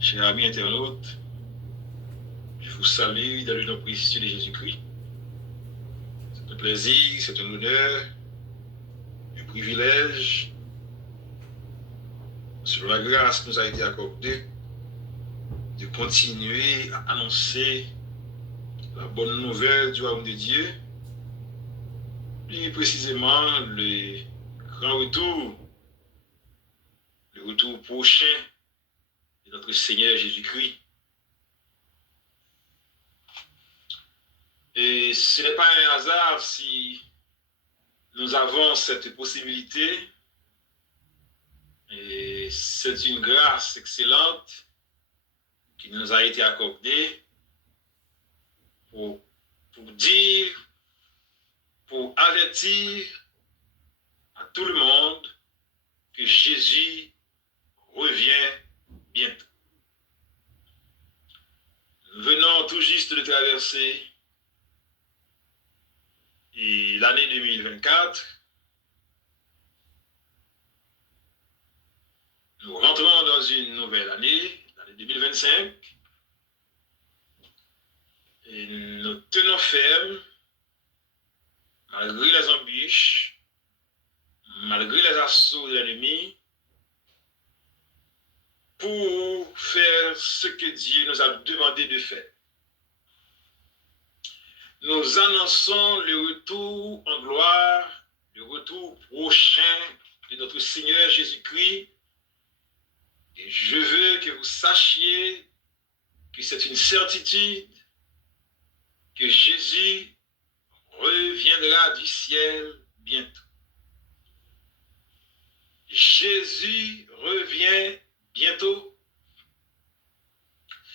Chers amis internautes, je vous salue dans le nom précieux de Jésus-Christ. C'est un plaisir, c'est un honneur, un privilège, selon la grâce qui nous a été accordée, de continuer à annoncer la bonne nouvelle du royaume de Dieu, plus précisément le grand retour, le retour prochain de notre Seigneur Jésus-Christ. Et ce n'est pas un hasard si nous avons cette possibilité, et c'est une grâce excellente qui nous a été accordée pour dire, pour avertir à tout le monde que Jésus revient bientôt. Nous venons tout juste de traverser l'année 2024. Nous rentrons dans une nouvelle année, l'année 2025. Et nous tenons ferme, malgré les embûches, malgré les assauts de l'ennemi, pour faire ce que Dieu nous a demandé de faire. Nous annonçons le retour en gloire, le retour prochain de notre Seigneur Jésus-Christ. Et je veux que vous sachiez que c'est une certitude que Jésus reviendra du ciel bientôt. Jésus revient bientôt.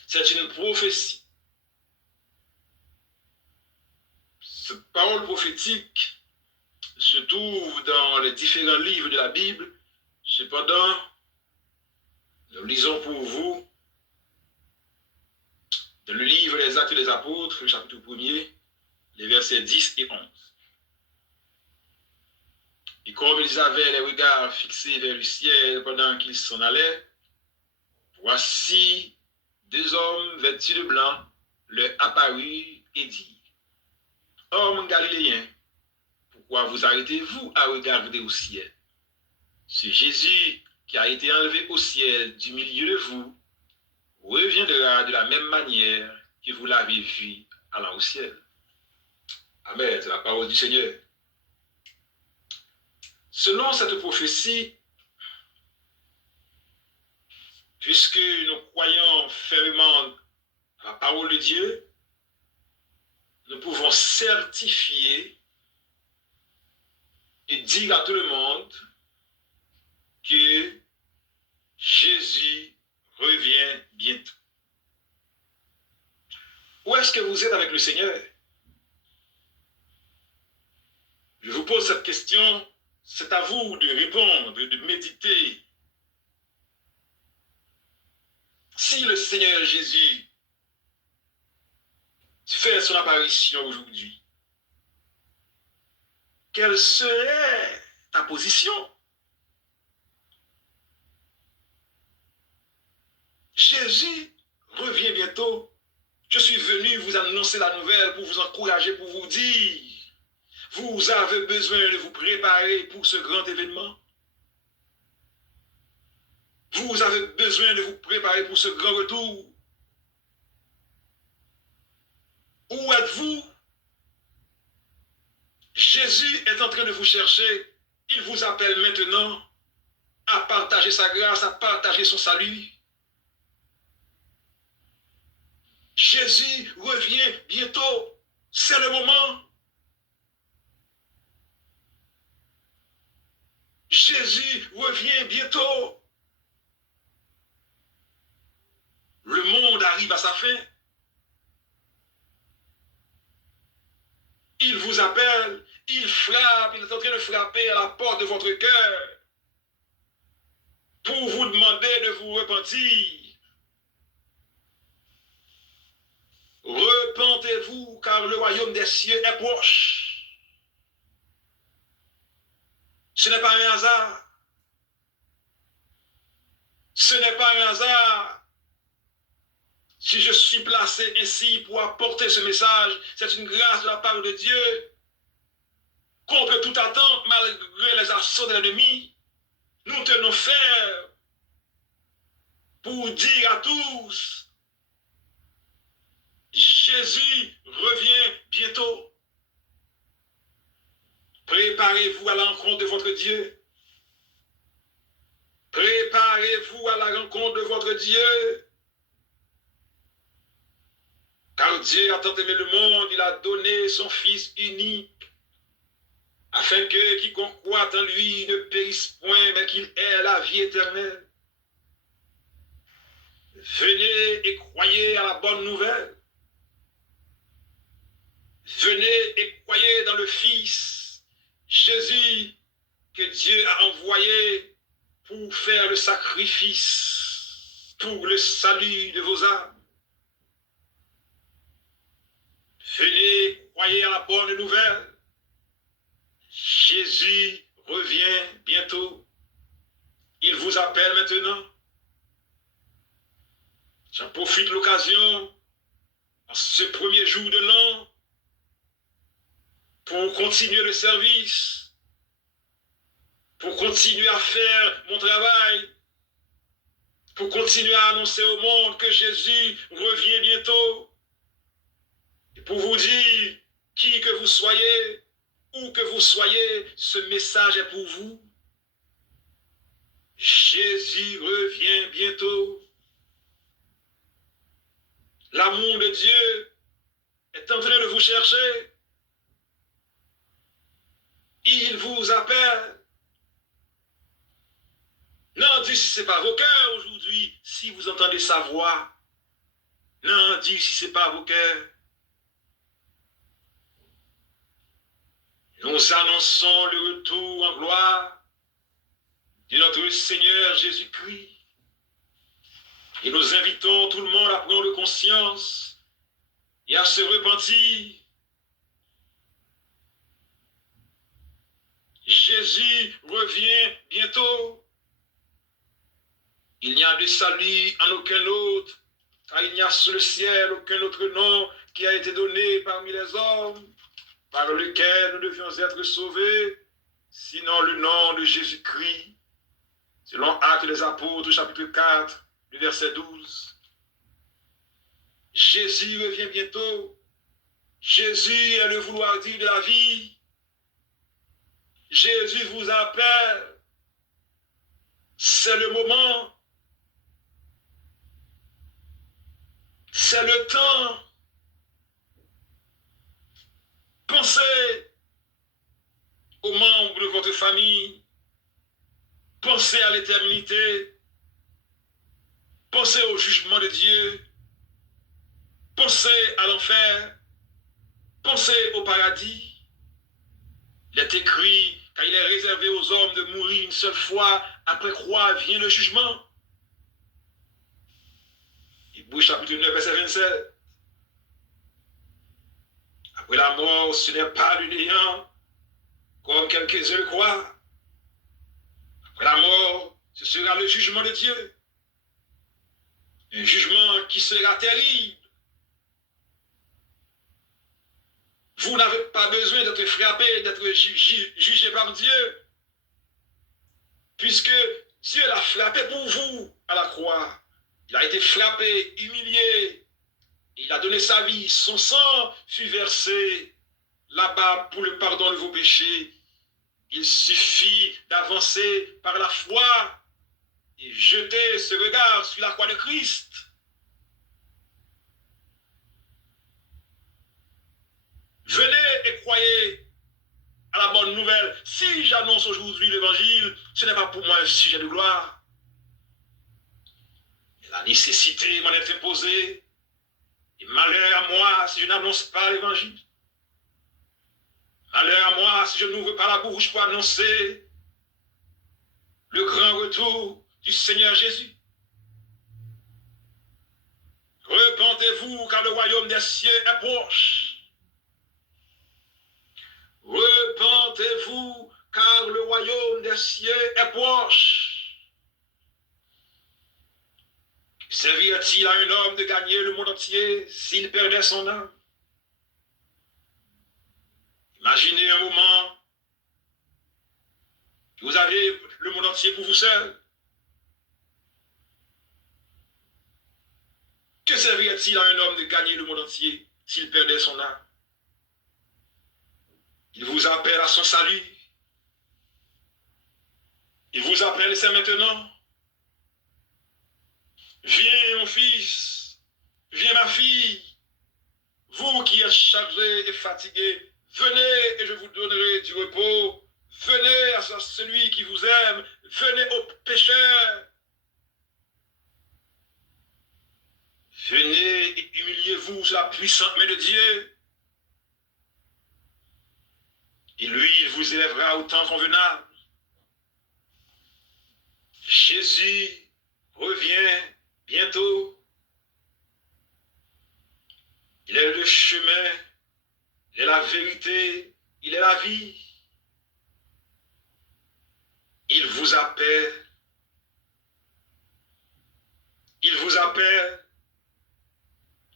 C'est une prophétie. Cette parole prophétique se trouve dans les différents livres de la Bible. Cependant, nous lisons pour vous dans le livre des Actes des Apôtres, le chapitre 1er, les versets 10 et 11. Et comme ils avaient les regards fixés vers le ciel pendant qu'ils s'en allaient, voici 2 hommes vêtus de blanc leur apparurent et dirent: Hommes galiléens, pourquoi vous arrêtez-vous à regarder au ciel? Ce Jésus qui a été enlevé au ciel du milieu de vous reviendra de la même manière que vous l'avez vu allant au ciel. Amen, c'est la parole du Seigneur. Selon cette prophétie, puisque nous croyons fermement à la parole de Dieu, nous pouvons certifier et dire à tout le monde que Jésus revient bientôt. Où est-ce que vous êtes avec le Seigneur? Je vous pose cette question, c'est à vous de répondre, de méditer. Si le Seigneur Jésus fait son apparition aujourd'hui, quelle serait ta position? Jésus revient bientôt. Je suis venu vous annoncer la nouvelle pour vous encourager, pour vous dire, vous avez besoin de vous préparer pour ce grand événement. Vous avez besoin de vous préparer pour ce grand retour. Où êtes-vous? Jésus est en train de vous chercher. Il vous appelle maintenant à partager sa grâce, à partager son salut. Jésus revient bientôt. C'est le moment. Jésus revient bientôt. Le monde arrive à sa fin. Il vous appelle, il frappe, il est en train de frapper à la porte de votre cœur pour vous demander de vous repentir. Repentez-vous, car le royaume des cieux est proche. Ce n'est pas un hasard. Ce n'est pas un hasard Si je suis placé ainsi pour apporter ce message, c'est une grâce de la part de Dieu. Contre toute attente, malgré les assauts de l'ennemi, nous tenons ferme pour dire à tous, Jésus revient bientôt. Préparez-vous à la rencontre de votre Dieu. Préparez-vous à la rencontre de votre Dieu. Car Dieu a tant aimé le monde, il a donné son Fils unique, afin que quiconque croit en lui ne périsse point, mais qu'il ait la vie éternelle. Venez et croyez à la bonne nouvelle. Venez et croyez dans le Fils, Jésus, que Dieu a envoyé pour faire le sacrifice pour le salut de vos âmes. Venez, croyez à la bonne nouvelle. Jésus revient bientôt. Il vous appelle maintenant. J'en profite l'occasion, en ce premier jour de l'an, pour continuer le service, pour continuer à faire mon travail, pour continuer à annoncer au monde que Jésus revient bientôt. Et pour vous dire, qui que vous soyez, où que vous soyez, ce message est pour vous. Jésus revient bientôt. L'amour de Dieu est en train de vous chercher. Il vous appelle. Non, Dieu, si ce n'est pas vos cœurs aujourd'hui, si vous entendez sa voix. Non, Dieu, si ce n'est pas vos cœurs. Nous annonçons le retour en gloire de notre Seigneur Jésus-Christ. Et nous invitons tout le monde à prendre conscience et à se repentir. Jésus revient bientôt. Il n'y a de salut en aucun autre, car il n'y a sous le ciel aucun autre nom qui a été donné parmi les hommes, par lequel nous devions être sauvés, sinon le nom de Jésus-Christ, selon Actes des Apôtres, chapitre 4, le verset 12. Jésus revient bientôt. Jésus est le vouloir dire de la vie. Jésus vous appelle. C'est le moment. C'est le temps. Pensez aux membres de votre famille. Pensez à l'éternité. Pensez au jugement de Dieu. Pensez à l'enfer. Pensez au paradis. Il est écrit, car il est réservé aux hommes de mourir une seule fois, après quoi vient le jugement. Hébreux chapitre 9, verset 27. Après la mort, ce n'est pas le néant, comme quelques-uns le croient. Après la mort, ce sera le jugement de Dieu. Un jugement qui sera terrible. Vous n'avez pas besoin d'être frappé, d'être jugé par Dieu, puisque Dieu l'a frappé pour vous à la croix. Il a été frappé, humilié, il a donné sa vie, son sang fut versé là-bas pour le pardon de vos péchés. Il suffit d'avancer par la foi et jeter ce regard sur la croix de Christ. Venez et croyez à la bonne nouvelle. Si j'annonce aujourd'hui l'évangile, ce n'est pas pour moi un sujet de gloire. La nécessité m'en est imposée. Et malheur à moi si je n'annonce pas l'évangile. Malheur à moi si je n'ouvre pas la bouche pour annoncer le grand retour du Seigneur Jésus. Repentez-vous car le royaume des cieux est proche. Repentez-vous, car le royaume des cieux est proche. Servirait-il à un homme de gagner le monde entier s'il perdait son âme? Imaginez un moment que vous avez le monde entier pour vous seul. Que servirait-il à un homme de gagner le monde entier s'il perdait son âme? Il vous appelle à son salut. Il vous appelle, c'est maintenant. Viens, mon fils. Viens, ma fille. Vous qui êtes chargés et fatigués, venez et je vous donnerai du repos. Venez à celui qui vous aime. Venez aux pécheurs. Venez et humiliez-vous sous la puissante main de Dieu. Et lui, il vous élèvera au temps convenable. Jésus revient bientôt. Il est le chemin, il est la vérité, il est la vie. Il vous appelle. Il vous appelle.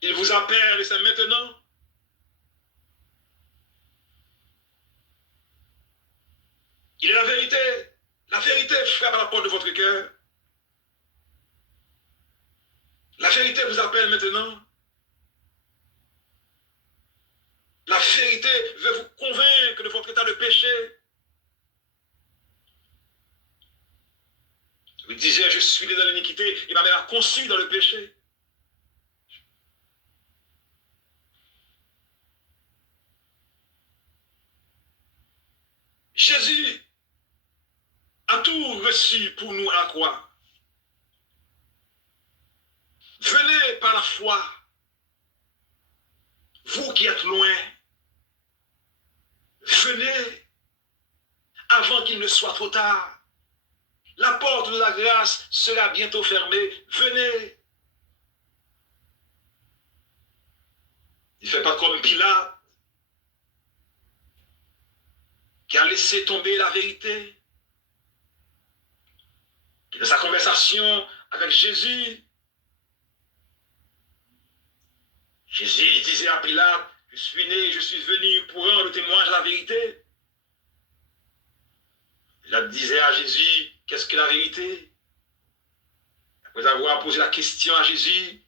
Il vous appelle et c'est maintenant. Il est la vérité. La vérité frappe à la porte de votre cœur. La vérité vous appelle maintenant. La vérité veut vous convaincre de votre état de péché. Vous disiez, je suis né dans l'iniquité et ma mère a conçu dans le péché. Jésus a tout reçu pour nous à la croix. Venez par la foi, vous qui êtes loin, venez avant qu'il ne soit trop tard. La porte de la grâce sera bientôt fermée. Venez. Il ne fait pas comme Pilate, qui a laissé tomber la vérité. Dans sa conversation avec Jésus, Jésus disait à Pilate, je suis né, je suis venu pour rendre le témoignage de la vérité. Pilate disait à Jésus, qu'est-ce que la vérité? Après avoir posé la question à Jésus,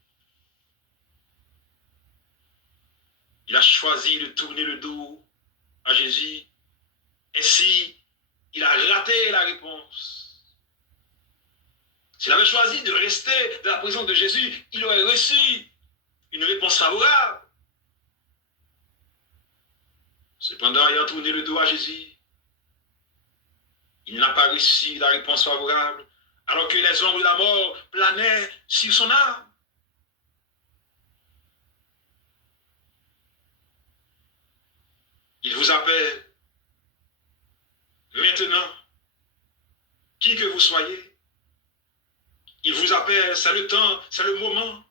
il a choisi de tourner le dos à Jésus. Ainsi, il a raté la réponse. S'il avait choisi de rester dans la présence de Jésus, il aurait reçu une réponse favorable. Cependant, ayant tourné le dos à Jésus, il n'a pas reçu la réponse favorable, alors que les ombres de la mort planaient sur son âme. Il vous appelle maintenant, qui que vous soyez. Il vous appelle, c'est le temps, c'est le moment.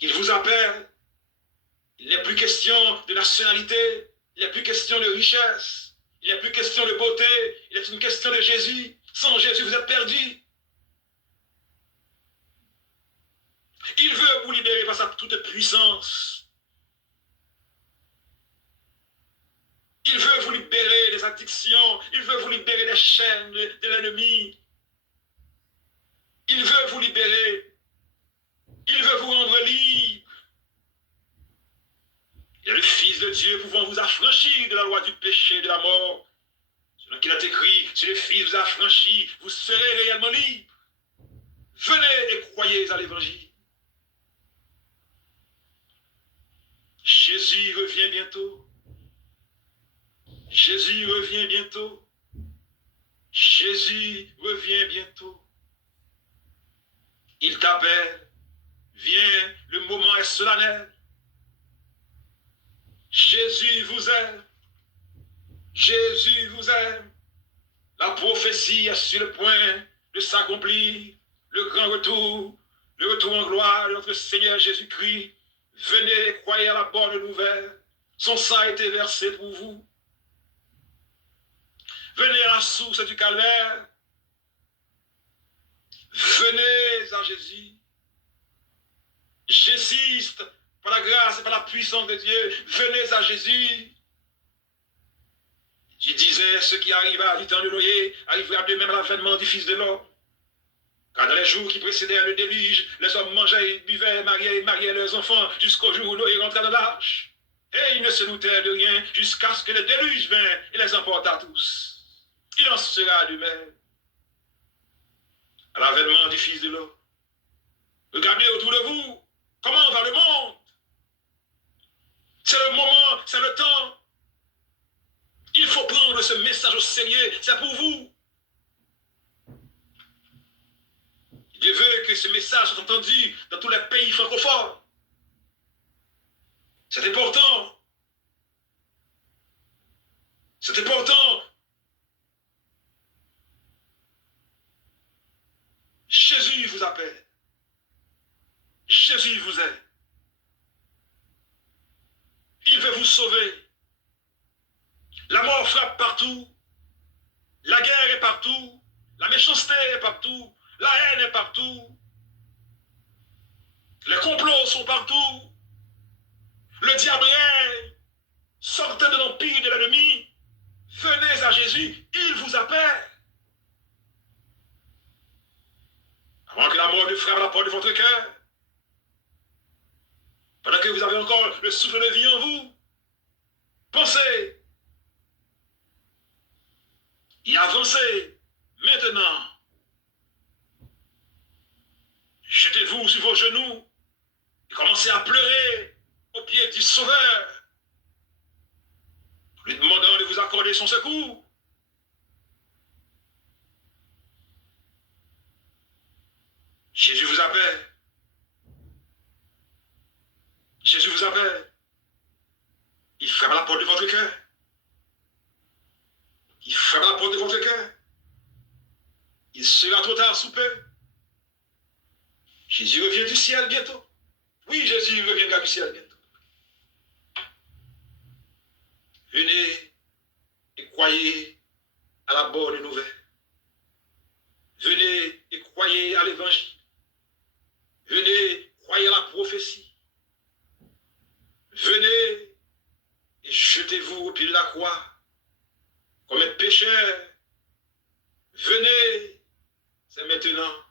Il vous appelle. Il n'est plus question de nationalité, il n'est plus question de richesse, il n'est plus question de beauté, il est une question de Jésus. Sans Jésus, vous êtes perdu. Il veut vous libérer par sa toute puissance. Il veut vous libérer des addictions, il veut vous libérer des chaînes de l'ennemi. Il veut vous libérer, il veut vous rendre libre. Il est le Fils de Dieu pouvant vous affranchir de la loi du péché et de la mort. Selon qu'il est écrit, si le Fils vous affranchit, vous serez réellement libre. Venez et croyez à l'Évangile. Jésus revient bientôt. Jésus revient bientôt. Jésus revient bientôt. Il t'appelle. Viens, le moment est solennel. Jésus vous aime. Jésus vous aime. La prophétie est sur le point de s'accomplir. Le grand retour, le retour en gloire de notre Seigneur Jésus-Christ. Venez et croyez à la bonne nouvelle. Son sang a été versé pour vous. Venez à la source du calvaire. à Jésus. J'insiste, par la grâce et par la puissance de Dieu, venez à Jésus. Je disais, ce qui arriva du temps de Noé arrivera de même à l'avènement du Fils de l'homme. Car dans les jours qui précédèrent le déluge, les hommes mangeaient, buvaient, mariaient leurs enfants jusqu'au jour où Noé rentra dans l'arche. Et ils ne se doutaient de rien jusqu'à ce que le déluge vint et les emporta tous. Il en sera de même à l'avènement du Fils de l'homme. Regardez autour de vous comment va le monde. C'est le moment, c'est le temps. Il faut prendre ce message au sérieux, c'est pour vous. Dieu veut que ce message soit entendu dans tous les pays francophones. C'est important. C'est important. Jésus vous appelle. Jésus vous aide. Il veut vous sauver. La mort frappe partout. La guerre est partout. La méchanceté est partout. La haine est partout. Les complots sont partout. Le diable règne. Sortez de l'empire de l'ennemi. Venez à Jésus. Il vous appelle. Avant que la mort ne frappe à la porte de votre cœur. Pendant que vous avez encore le souffle de vie en vous. Pensez. Et avancez. Maintenant. Jetez-vous sur vos genoux et commencez à pleurer au pied du Sauveur, lui demandant de vous accorder son secours. Jésus vous appelle. Jésus vous appelle. Il frappe à la porte de votre cœur. Il frappe à la porte de votre cœur. Il sera trop tard sous peu. Jésus revient du ciel bientôt. Oui, Jésus reviendra du ciel bientôt. Venez et croyez à la bonne nouvelle. Venez et croyez à l'évangile. Venez, croyez à la prophétie. Venez et jetez-vous au pied de la croix comme un pécheur. Venez, c'est maintenant.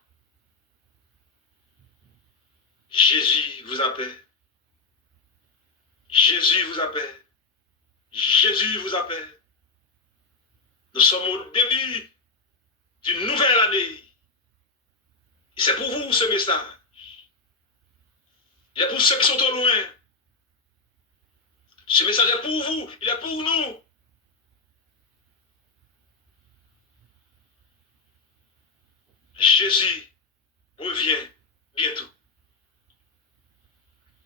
Jésus vous appelle. Jésus vous appelle. Jésus vous appelle. Nous sommes au début d'une nouvelle année. Et c'est pour vous ce message. Il est pour ceux qui sont au loin. Ce message est pour vous. Il est pour nous. Jésus revient bientôt.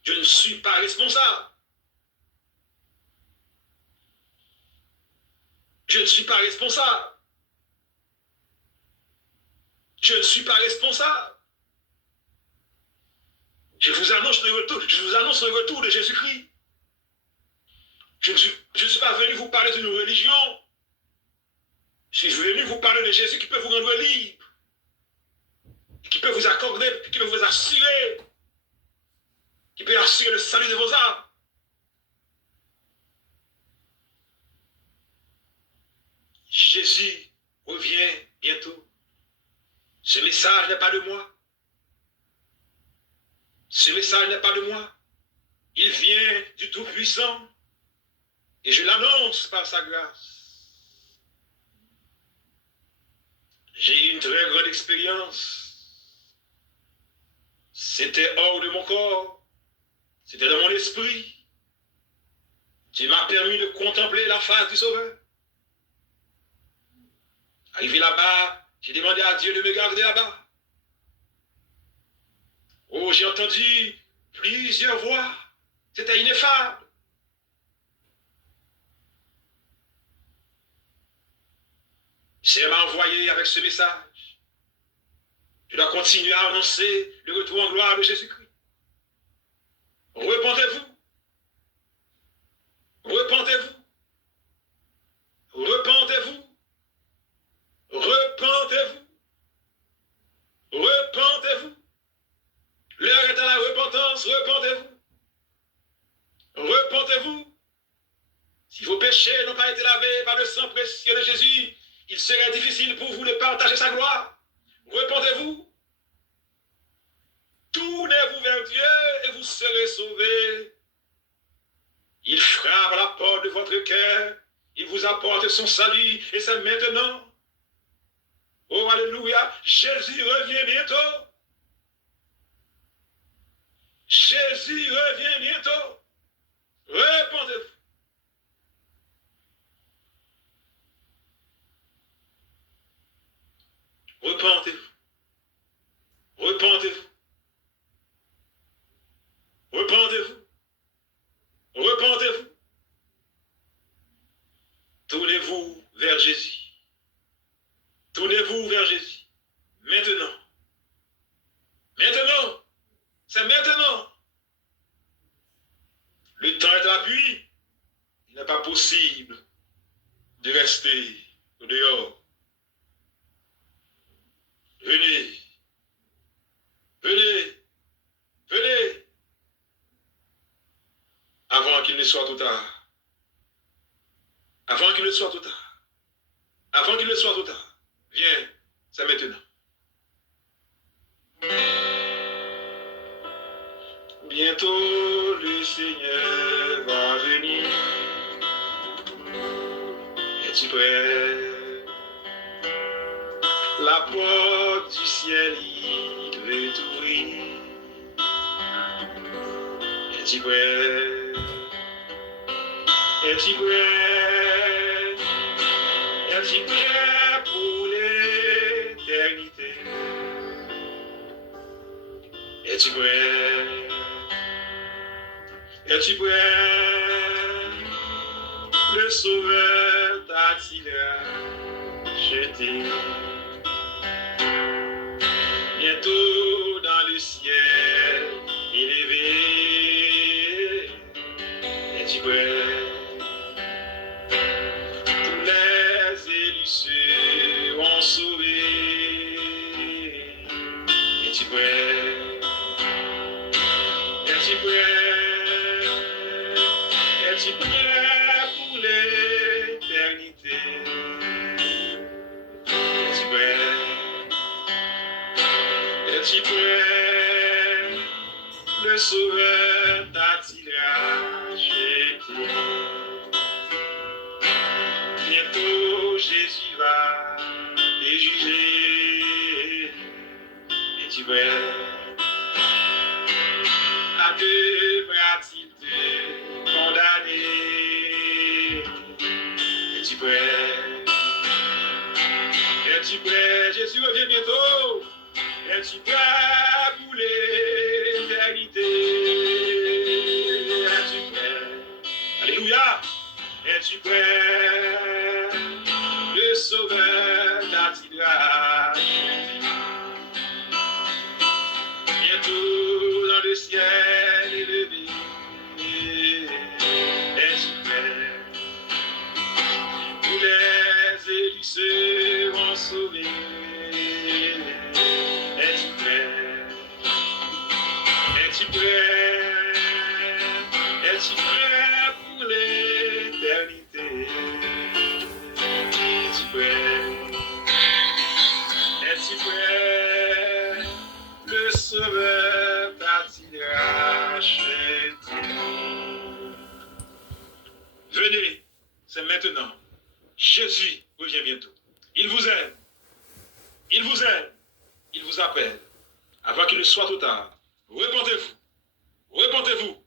Je ne suis pas responsable. Je ne suis pas responsable. Je ne suis pas responsable. Je vous annonce le retour de Jésus-Christ. Je ne suis pas venu vous parler d'une religion. Je suis venu vous parler de Jésus qui peut vous rendre libre. Qui peut vous accorder, qui peut vous assurer. Qui peut assurer le salut de vos âmes. Jésus revient bientôt. Ce message n'est pas de moi. Ce message n'est pas de moi. Il vient du Tout-Puissant. Et je l'annonce par sa grâce. J'ai eu une très grande expérience. C'était hors de mon corps. C'était dans mon esprit. Dieu m'a permis de contempler la face du Sauveur. Arrivé là-bas, j'ai demandé à Dieu de me garder là-bas. Oh, j'ai entendu plusieurs voix. C'était ineffable. Dieu m'a envoyé avec ce message. Je dois continuer à annoncer le retour en gloire de Jésus-Christ. Repentez-vous. Repentez-vous. Repentez-vous. Repentez-vous. Repentez-vous. il serait difficile pour vous de partager sa gloire. Repentez-vous, tournez-vous vers Dieu et vous serez sauvés. Il frappe à la porte de votre cœur, il vous apporte son salut et c'est maintenant. Oh, alléluia, Jésus revient bientôt. Jésus revient bientôt. Repentez-vous. Repentez-vous. Repentez-vous. Repentez-vous. Repentez-vous. Tournez-vous vers Jésus. Tournez-vous vers Jésus. Maintenant. Maintenant. C'est maintenant. Le temps est à l'appui. Il n'est pas possible de rester au dehors. Venez. Venez. Venez. Avant qu'il ne soit trop tard. Avant qu'il ne soit trop tard. Avant qu'il ne soit trop tard. Viens, c'est maintenant. Bientôt le Seigneur va venir. Es-tu prêt? La porte du ciel, il veut t'ouvrir. Es-tu prêt? Es-tu prêt? Es-tu prêt pour l'éternité? Es-tu prêt? Es-tu prêt? Le Sauveur t'a-t-il jeté? Bientôt dans le ciel élevé. Es-tu prêt? Tous les élus seront sauvés. Es-tu prêt? Es-tu prêt? Es-tu prêt pour l'éternité? Es-tu prêt? Es-tu prêt? Le Sauveur t'a-t-il racheté? Bientôt Jésus va les juger. Es-tu prêt? À devra-t-il te condamner? Es-tu prêt? Es-tu prêt? Jésus revient bientôt. Es-tu prêt pour l'éternité? Es-tu prêt? Alléluia! Es-tu prêt? Le Sauveur t'a-t-il racheté? Bientôt dans le ciel élevé. Es-tu prêt? Tous les élus seront sauvés. Es-tu prêt? Es-tu prêt? Es-tu prêt pour l'éternité? Es-tu prêt? Es-tu prêt? Le Sauveur t'a-t-il racheté? Venez, c'est maintenant. Jésus revient bientôt. Il vous aime. Il vous aime. Il vous appelle. Avant qu'il ne soit trop tard. Repentez-vous. Repentez-vous.